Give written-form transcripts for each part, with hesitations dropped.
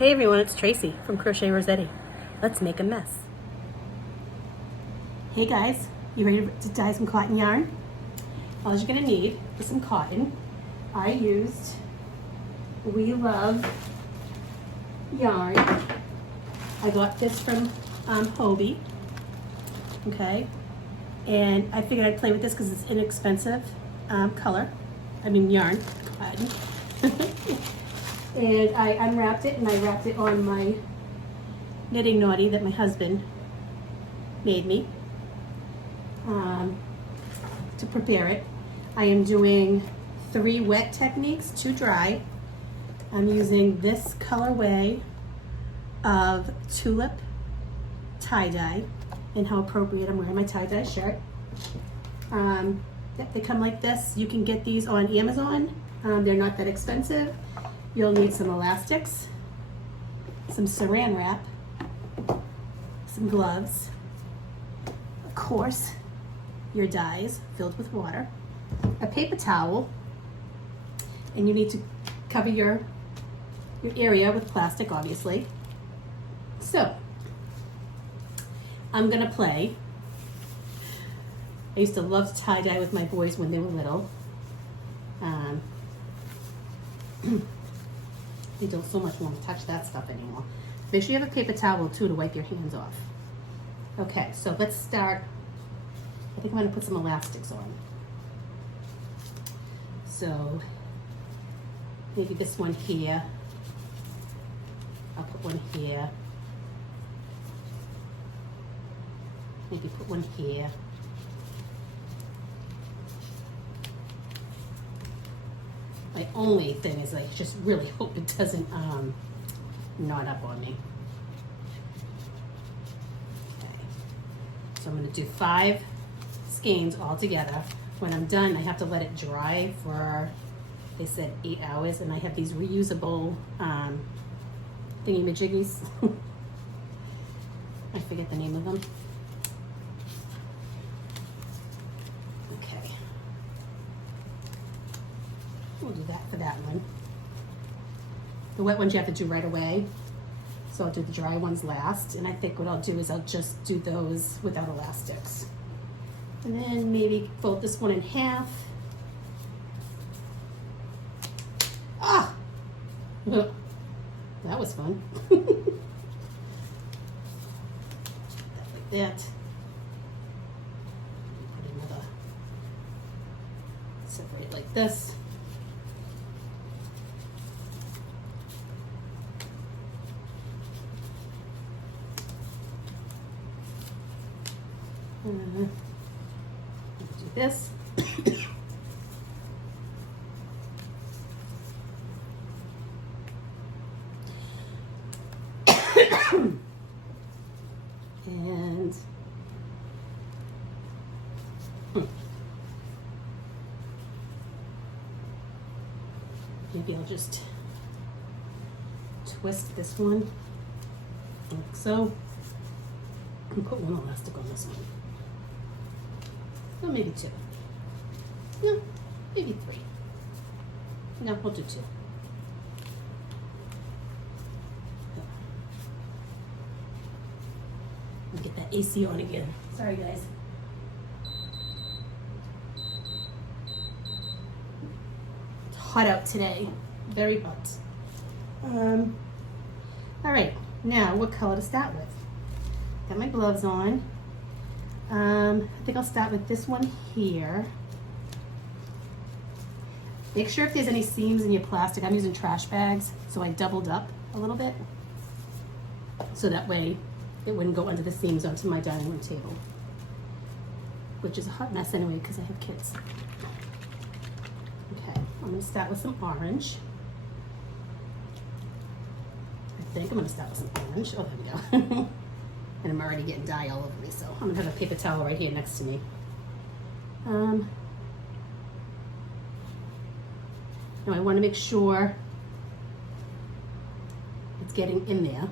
Hey everyone, it's Tracy from Crochet Rossetti. Let's make a mess. Hey guys, you ready to dye some cotton yarn? All you're gonna need is some cotton. I used We Love yarn. I got this from Hobie, okay? And I figured I'd play with this because it's inexpensive yarn, cotton. And I unwrapped it and I wrapped it on my knitting naughty that my husband made me to prepare it. I am doing 3 wet techniques, 2 dry. I'm using this colorway of tulip tie-dye, and how appropriate, I'm wearing my tie-dye shirt. They come like this. You can get these on Amazon. They're not that expensive. You'll need some elastics, some saran wrap, some gloves, of course, your dyes filled with water, a paper towel, and you need to cover your area with plastic, obviously. So, I'm gonna play. I used to love to tie-dye with my boys when they were little. You don't so much want to touch that stuff anymore. Make sure you have a paper towel too to wipe your hands off. Okay, so let's start. I think I'm gonna put some elastics on. So maybe this one here. I'll put one here. Maybe put one here. My only thing is I just really hope it doesn't knot up on me. Okay. So I'm going to do 5 skeins all together. When I'm done, I have to let it dry for, they said 8 hours, and I have these reusable thingy-majiggies. I forget the name of them. We'll do that for that one. The wet ones you have to do right away. So I'll do the dry ones last. And I think what I'll do is I'll just do those without elastics. And then maybe fold this one in half. Ah! That was fun. Like that. Put another, separate like this. Do this. And maybe I'll just twist this one like so and put one elastic on this one. Well, maybe 2. No, maybe 3. No, we'll do 2. Let me get that AC on again. Sorry, guys. It's hot out today. Very hot. All right, now what color to start with? Got my gloves on. I think I'll start with this one here. Make sure if there's any seams in your plastic, I'm using trash bags, so I doubled up a little bit. So that way it wouldn't go under the seams onto my dining room table. Which is a hot mess anyway because I have kids. Okay, I'm gonna start with some orange. I think I'm gonna start with some orange. Oh, there we go. And I'm already getting dye all over me, so I'm gonna have a paper towel right here next to me. Now I wanna make sure it's getting in there.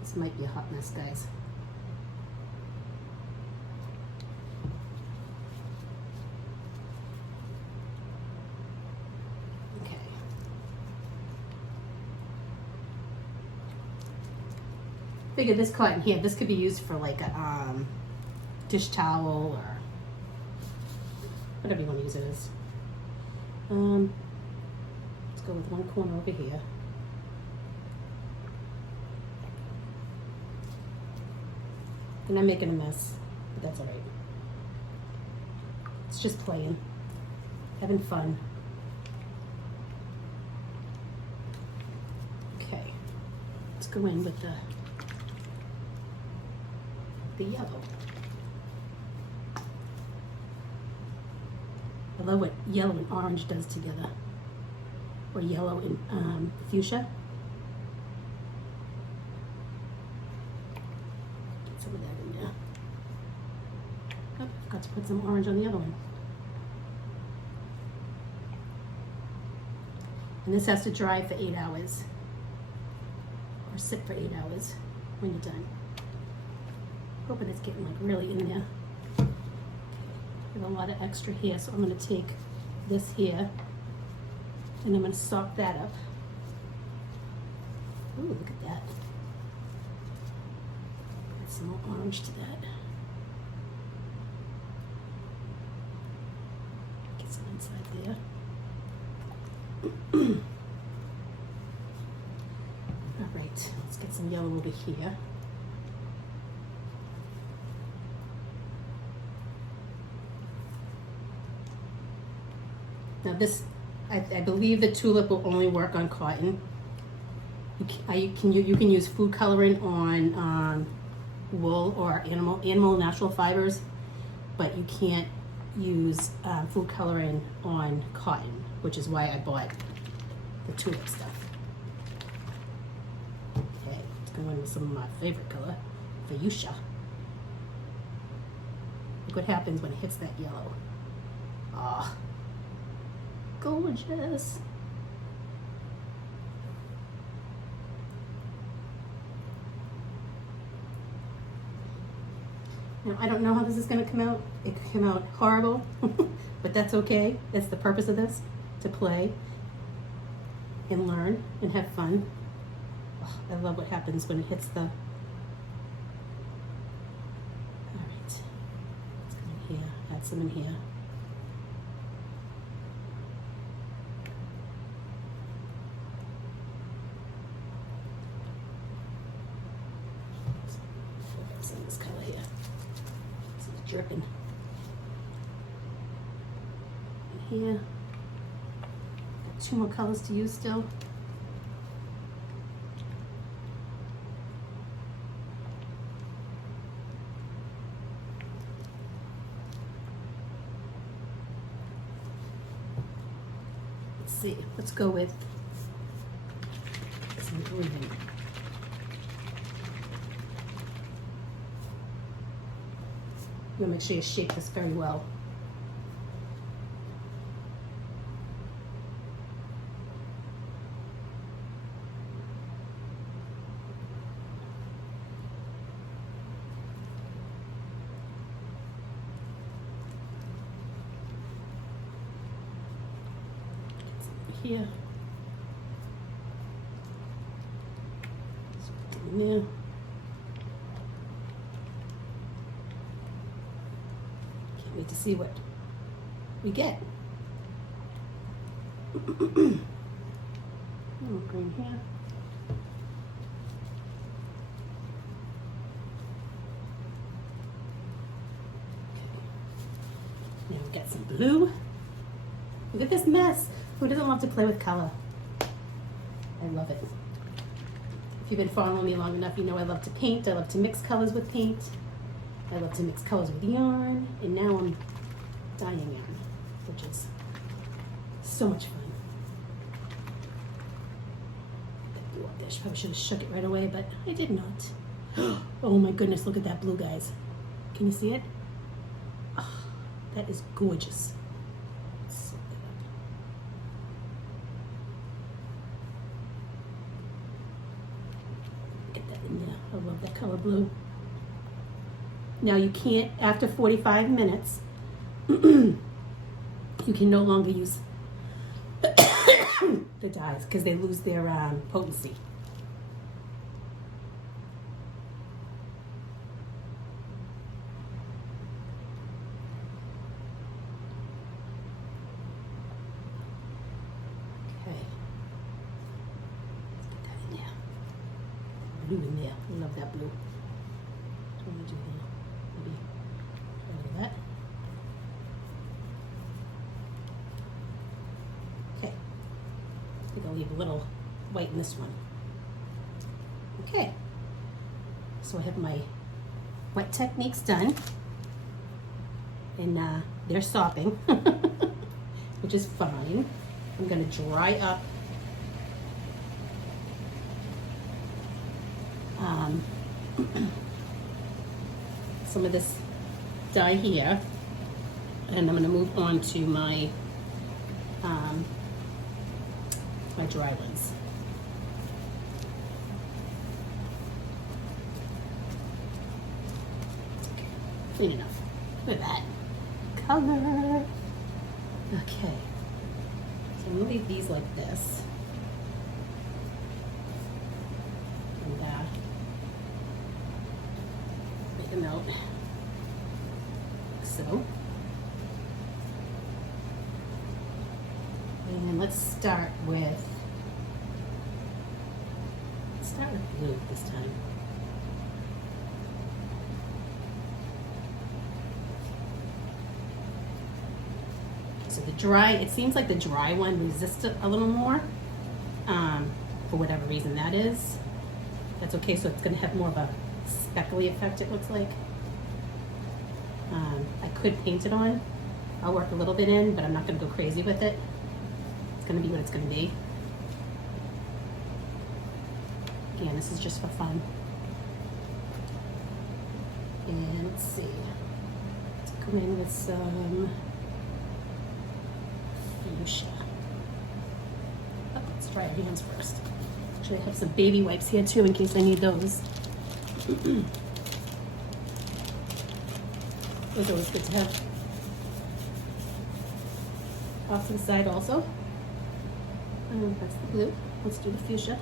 This might be a hot mess, guys. Figure this cotton here, this could be used for like a dish towel or whatever you want to use it as. Let's go with one corner over here. And I'm making a mess, but that's all right. It's just playing, having fun. Okay, let's go in with the yellow. I love what yellow and orange does together, or yellow and fuchsia. Get some of that in there. Oh, forgot to put some orange on the other one. And this has to dry for 8 hours, or sit for 8 hours when you're done. Hoping it's getting like really in there. Okay. I have a lot of extra here, so I'm going to take this here and I'm going to soak that up. Ooh, look at that. Add some more orange to that. Get some inside there. All right, let's get some yellow over here. Now this, I believe the tulip will only work on cotton. You can use food coloring on wool or animal natural fibers, but you can't use food coloring on cotton, which is why I bought the tulip stuff. Okay, let's go in with some of my favorite color, fuchsia. Look what happens when it hits that yellow. Ah. Gorgeous. Now, I don't know how this is going to come out. It could come out horrible, but that's okay. That's the purpose of this, to play and learn and have fun. Oh, I love what happens when it hits the... All right. Let's go in here. Add some in here. This color here. It's dripping. And here. Got 2 more colors to use still. Let's see. Let's go with some green. You'll make sure you shape this very well. Here. Let's put it in there. Wait to see what we get. Green here. Okay. Now we got some blue. Look at this mess. Who doesn't love to play with color? I love it. If you've been following me long enough, you know I love to paint. I love to mix colors with paint. I love to mix colors with yarn, and now I'm dyeing yarn, which is so much fun. I probably should have shook it right away, but I did not. Oh my goodness, look at that blue, guys. Can you see it? Oh, that is gorgeous. Let's set that up. Get that in there. I love that color blue. Now you can't, after 45 minutes, you can no longer use the dyes because they lose their potency. blue in there. I love that blue. What do I do here? Maybe try that. Okay. I think I'll leave a little white in this one. Okay. So I have my wet techniques done. And they're sopping, which is fine. I'm going to dry up some of this dye here, and I'm going to move on to my my dry ones. Clean enough. Look at that color. Okay, so I'm gonna leave these like this, and make them out so. And let's start with blue this time. So the dry, it seems like the dry one resists it a little more, for whatever reason that is. That's okay, so it's gonna have more of a speckly effect, it looks like. I could paint it on. I'll work a little bit in, but I'm not gonna go crazy with it. It's gonna be what it's gonna be. Again, this is just for fun. And let's see. Let's go in with some fuchsia. Oh, let's try our hands first. Actually, I have some baby wipes here too in case I need those. Those are always good to have. Off to the side also. That's the blue. Let's do the fuchsia.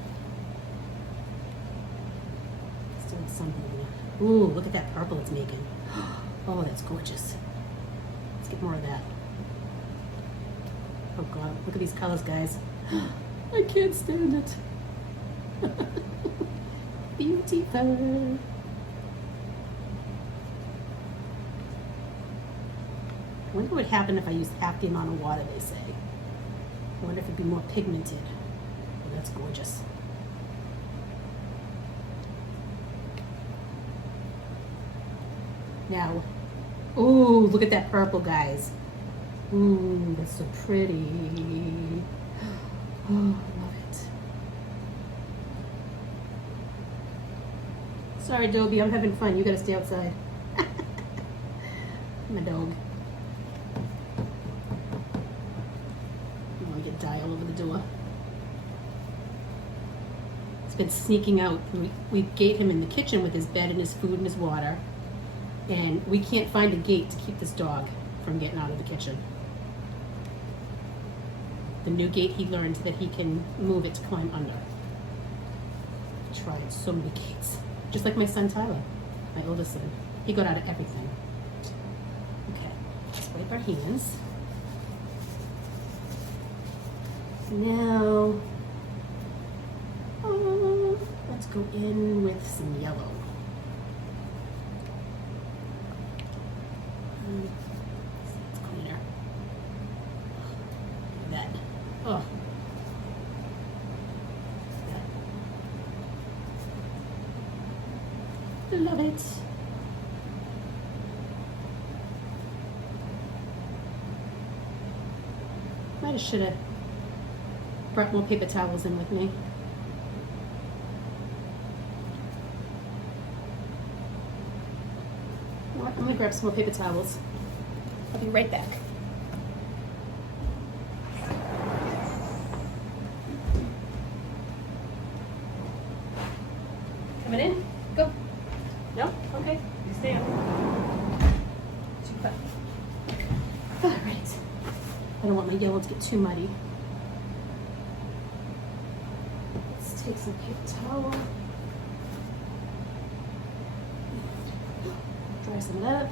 Let's do something. Ooh, look at that purple it's making. Oh, that's gorgeous. Let's get more of that. Oh God, look at these colors, guys. I can't stand it. Beautiful. I wonder what would happen if I used half the amount of water, they say. I wonder if it'd be more pigmented. Oh, that's gorgeous. Now, ooh, look at that purple, guys. Ooh, that's so pretty. Oh, I love it. Sorry, Dobie, I'm having fun. You gotta stay outside. My dog. I want to get dye all over the door. He's been sneaking out. We gate him in the kitchen with his bed and his food and his water. And we can't find a gate to keep this dog from getting out of the kitchen. The new gate, he learned that he can move it to climb under. I tried so many gates. Just like my son Tyler, my oldest son. He got out of everything. Okay, let's wipe our hands. Now, let's go in with some yellow. It's cleaner. Look at that. Oh. I love it. I just should have brought more paper towels in with me. You know what? I'm gonna grab some more paper towels. I'll be right back. Coming in? Go. No? Okay. You stay on. Too quick. All right. I don't want my yellow to get too muddy. Let's take some paper towel. Dry some of that.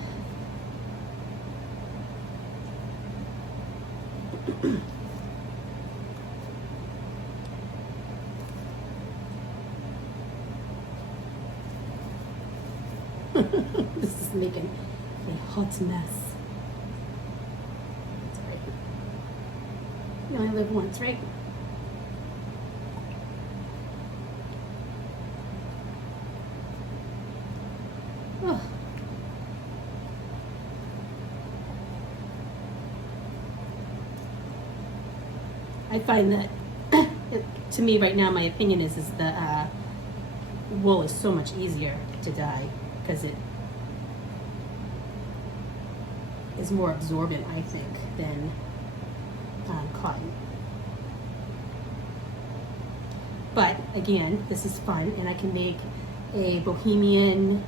This is making a hot mess. That's all right. You only live once, right? Oh. I find that, to me right now, my opinion is the wool is so much easier to dye because it is more absorbent, I think, than cotton. But again, this is fun, and I can make a bohemian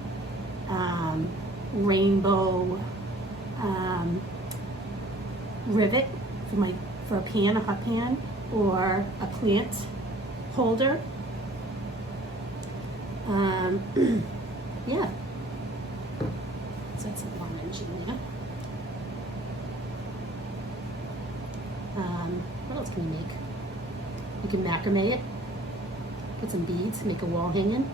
rainbow rivet for a pan, a hot pan, or a plant holder. Yeah. So that's an orange in there. What else can you make? You can macrame it, put some beads, make a wall hanging.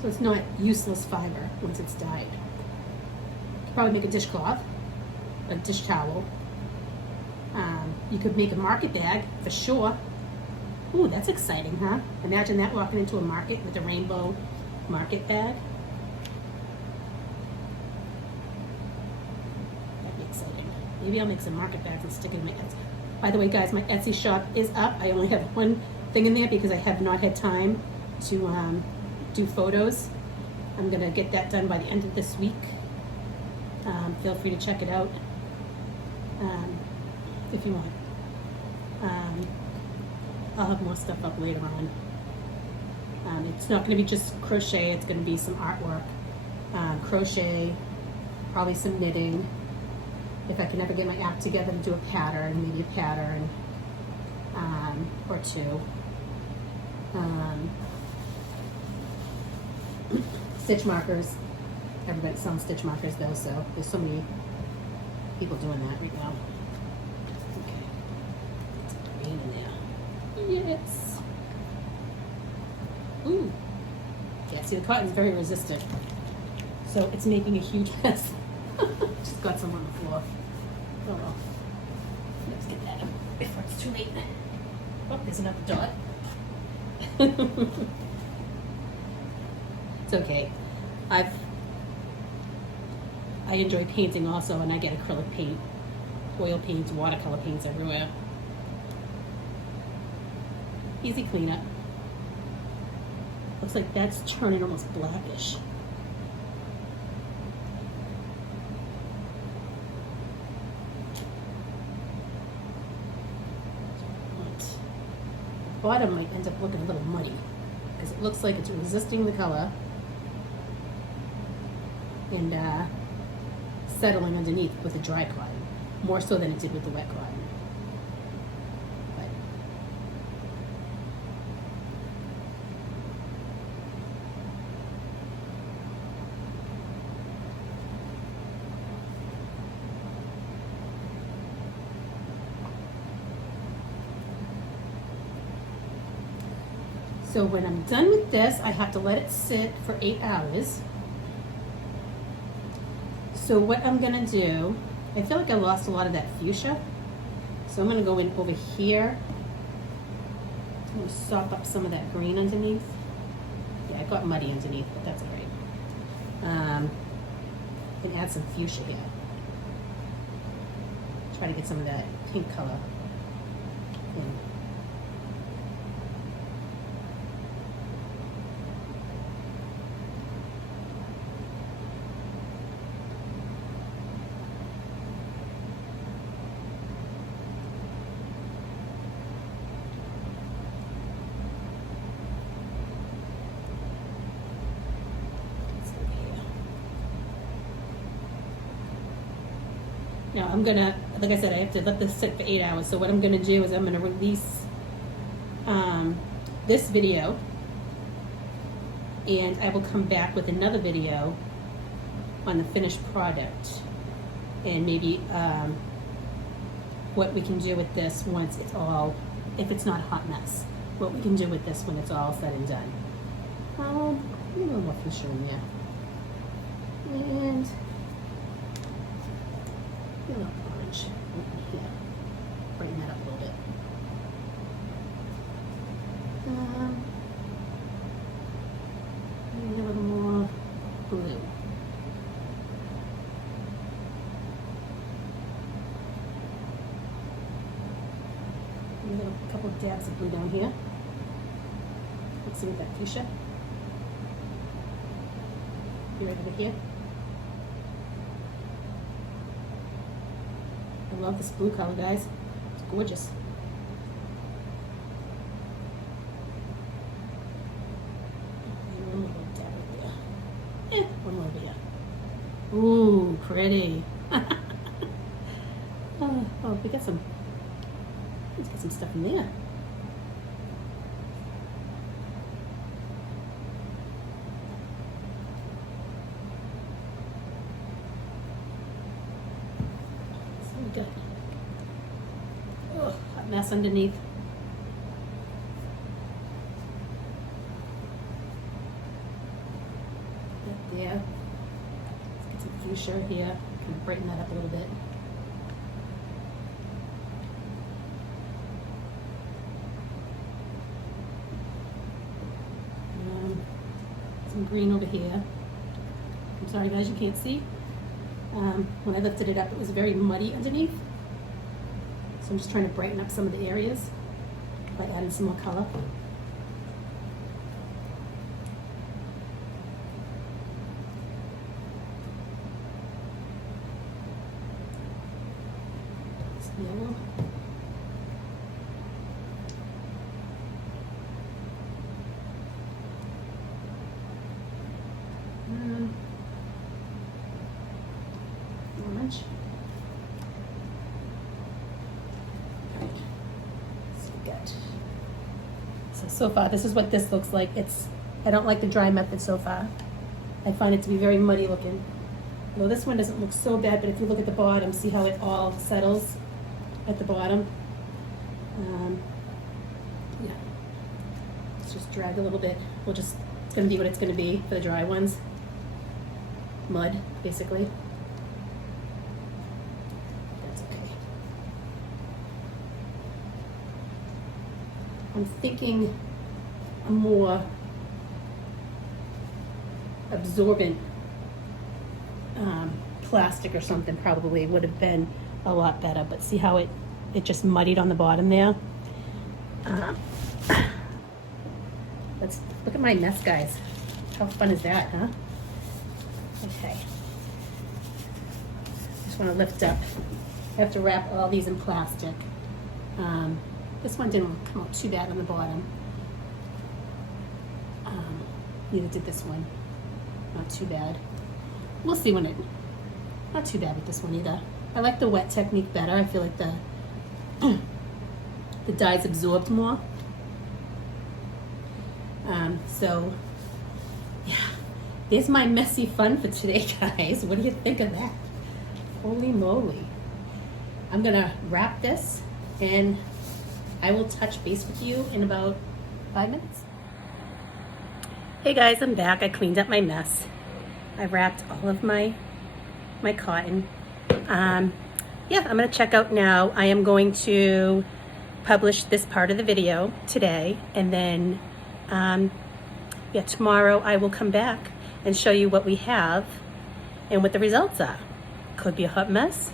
So it's not useless fiber once it's dyed. You could probably make a dishcloth, a dish towel. You could make a market bag for sure. Ooh, that's exciting, huh? Imagine that, walking into a market with a rainbow market bag. That'd be exciting. Maybe I'll make some market bags and stick it in my Etsy. By the way, guys, my Etsy shop is up. I only have one thing in there because I have not had time to do photos. I'm gonna get that done by the end of this week. Feel free to check it out if you want. I'll have more stuff up later on. It's not going to be just crochet, it's going to be some artwork. Crochet, probably some knitting. If I can ever get my act together to do a pattern, maybe a pattern or two. Stitch markers. Everybody's selling stitch markers though, so there's so many people doing that right now. Okay. Let's put green in there. Yes. Ooh. Yeah, see, the cotton's very resistant. So it's making a huge mess. Just got some on the floor. Oh well. Let's get that before it's too late. Oh, there's another dot. It's okay. I enjoy painting also, and I get acrylic paint, oil paints, watercolor paints everywhere. Easy cleanup. Looks like that's turning almost blackish. The bottom might end up looking a little muddy because it looks like it's resisting the color and settling underneath with the dry cotton, more so than it did with the wet cotton. But so when I'm done with this, I have to let it sit for 8 hours. So what I'm gonna do, I feel like I lost a lot of that fuchsia. So I'm gonna go in over here. I'm gonna sop up some of that green underneath. Yeah, it got muddy underneath, but that's all right. And add some fuchsia here. Try to get some of that pink color in. Now I'm gonna, like I said, I have to let this sit for 8 hours. So what I'm gonna do is I'm gonna release this video, and I will come back with another video on the finished product, and maybe what we can do with this once it's all, if it's not a hot mess. what we can do with this when it's all said and done. A little more fuchsia in there. And a little orange over here. Brighten that up a little bit. Maybe a little more blue. A couple of dabs of blue down here. Let's see with that fuchsia. Be right over here. I love this blue color, guys. It's gorgeous. And one little dab over there. One more over here. Ooh, pretty. Oh, we got some. Let's get some stuff in there. So good. Oh, hot mess underneath. Right there. Let's get some fuchsia here. Kind of brighten that up a little bit. Some green over here. I'm sorry guys, you can't see. When I lifted it up, it was very muddy underneath. So I'm just trying to brighten up some of the areas by adding some more color. Some yellow. Orange. Right. So good. So far, this is what this looks like. I don't like the dry method so far. I find it to be very muddy looking. Well, this one doesn't look so bad, but if you look at the bottom, see how it all settles at the bottom? Yeah. Let's just drag a little bit. It's gonna be what it's gonna be for the dry ones. Mud, basically. That's okay. I'm thinking a more absorbent plastic or something probably would have been a lot better, but see how it just muddied on the bottom there? Let's look at my mess, guys. How fun is that, huh? Okay. Just want to lift up. I have to wrap all these in plastic. This one didn't come out too bad on the bottom. Neither did this one. Not too bad. We'll see when not too bad with this one either. I like the wet technique better. I feel like the dye's absorbed more. So, yeah. There's my messy fun for today, guys. What do you think of that? Holy moly. I'm gonna wrap this and I will touch base with you in about 5 minutes. Hey guys, I'm back. I cleaned up my mess. I wrapped all of my cotton. Yeah, I'm gonna check out now. I am going to publish this part of the video today, and then yeah, tomorrow I will come back and show you what we have and what the results are. Could be a hot mess,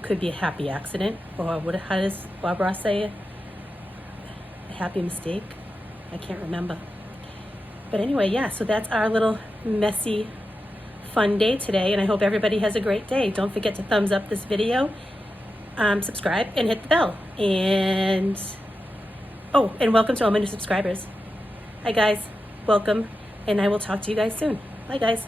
could be a happy accident, or how does Bob Ross say it? A happy mistake? I can't remember. But anyway, yeah, so that's our little messy fun day today, and I hope everybody has a great day. Don't forget to thumbs up this video, subscribe, and hit the bell. And oh, and welcome to all my new subscribers. Hi guys, welcome, and I will talk to you guys soon. Bye guys.